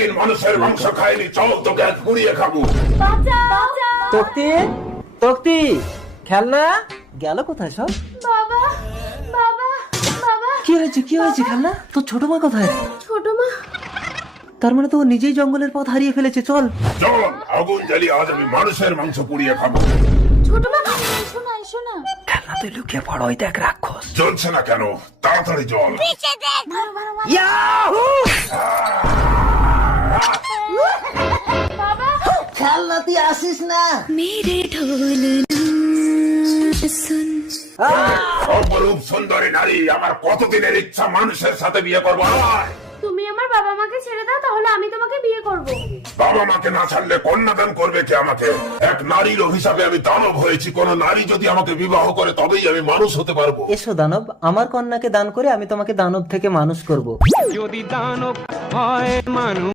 কোনোদিন মানুষের মাংস খাইনি, চল তোকে আজ পুড়িয়ে খাবো। তক্তি, তক্তি, খেলনা গেল কোথায় সব? বাবা বাবা বাবা, কি হয়েছে, কি হয়েছে খেলনা? তোর ছোট মা কোথায়? ছোট মা। তার মানে তো ও নিজেই জঙ্গলের পথ হারিয়ে ফেলেছে। চল চল আগুন জ্বালিয়ে আজ আমি মানুষের মাংস পুড়িয়ে খাবো। ছোট মা, এসো না এসো না। খেলনা তুই লুকিয়ে পড়, ওই দেখ রাক্ষস। চলছে না কেন? তাড়াতাড়ি চল। মারো মারো মারো। ইয়াহু! বাবা, খেলনা তুই আসিস না। অপরূপ সুন্দরী নারী, আমার কতদিনের ইচ্ছা মানুষের সাথে বিয়ে করবো। আয়। তুমি আমার বাবা মাকে ছেড়ে দাও, তাহলে আমি তোমাকে বিয়ে করব। বাবা মাকে না ছাড়লে কন্যাদান করবে কে আমাকে? এক নারীর অভিশাপে আমি দানব হয়েছি। কোন নারী যদি আমাকে বিবাহ করে তবেই আমি মানুষ হতে পারবো। এসো দানব, আমার কন্যাকে দান করে আমি তোমাকে দানব থেকে মানুষ করব। যদি দানব হয় মানুষ